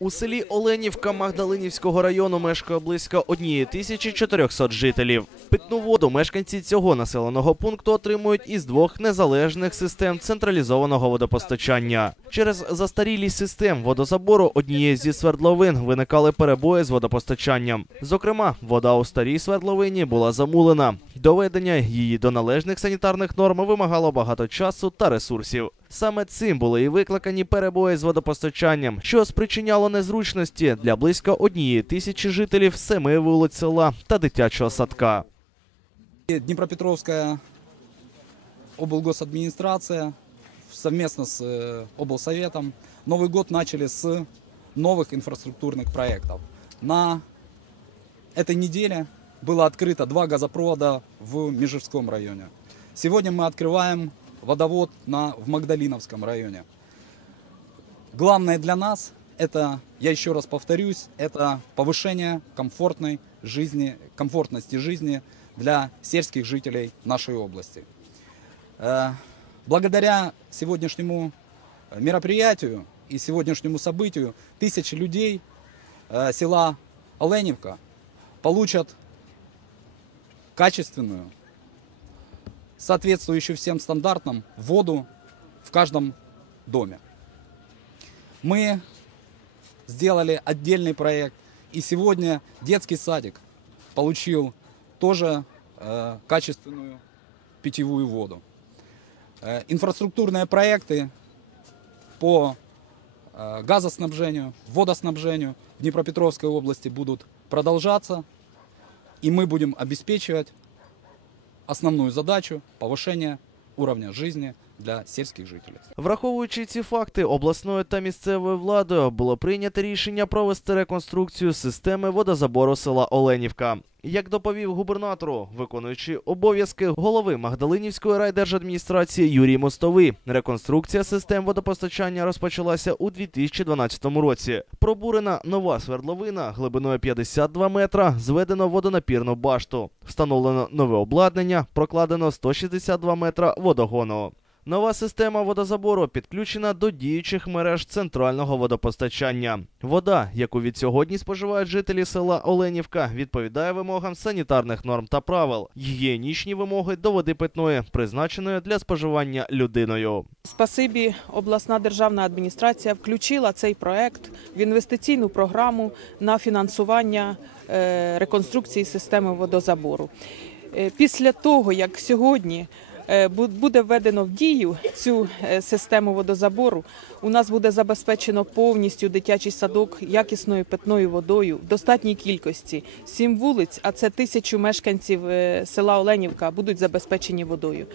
У селі Оленівка Магдалинівського району мешкає близько 1400 жителів. Питну воду мешканці цього населеного пункту отримують із двох незалежних систем централізованого водопостачання. Через застарілість систем водозабору однієї зі свердловин виникали перебої з водопостачанням. Зокрема, вода у старій свердловині була замулена. Доведення її до належних санітарних норм вимагало багато часу та ресурсів. Саме цим були і викликані перебої з водопостачанням, що спричиняло незручності для близько однієї тисячі жителів семи вулиць села та дитячого садка. И Днепропетровская облгосадминистрация совместно с э, облсоветом Новый год начали с новых инфраструктурных проектов. На этой неделе было открыто два газопровода в Межевском районе. Сегодня мы открываем водовод на, в Магдалиновском районе. Главное для нас это, я еще раз повторюсь, это повышение комфортной жизни, комфортности жизни для сельских жителей нашей области. Э, Благодаря сегодняшнему мероприятию и сегодняшнему событию тысячи людей э, села Оленевка получат качественную, соответствующую всем стандартам воду в каждом доме. Мы сделали отдельный проект, и сегодня детский садик получил тоже э, качественную питьевую воду. Э, инфраструктурные проекты по э, газоснабжению, водоснабжению в Днепропетровской области будут продолжаться, и мы будем обеспечивать основную задачу повышения уровня жизни для сельских жителей. Враховуючи ці факти, обласною та місцевою владою було прийнято рішення провести реконструкцію системи водозабору села Оленівка. Як доповів губернатору, виконуючи обов'язки голови Магдалинівської райдержадміністрації Юрій Мостовий, реконструкція систем водопостачання розпочалася у 2012 році. Пробурена нова свердловина глибиною 52 метра, зведено водонапірну башту, встановлено нове обладнання, прокладено 162 метра водогону. Нова система водозабору підключена до діючих мереж центрального водопостачання. Вода, яку від сьогодні споживають жителі села Оленівка, відповідає вимогам санітарних норм та правил. Гігієнічні вимоги до води питної, призначеної для споживання людиною. Спасибі, обласна державна адміністрація включила цей проект в інвестиційну програму на фінансування е, реконструкції системи водозабору. Е, Після того, як сьогодні буде введено в дію цю е, систему водозабору, у нас буде забезпечено повністю дитячий садок якісною питною водою в достатній кількості. Сім вулиць, а це тисячу мешканців е, села Оленівка, будуть забезпечені водою.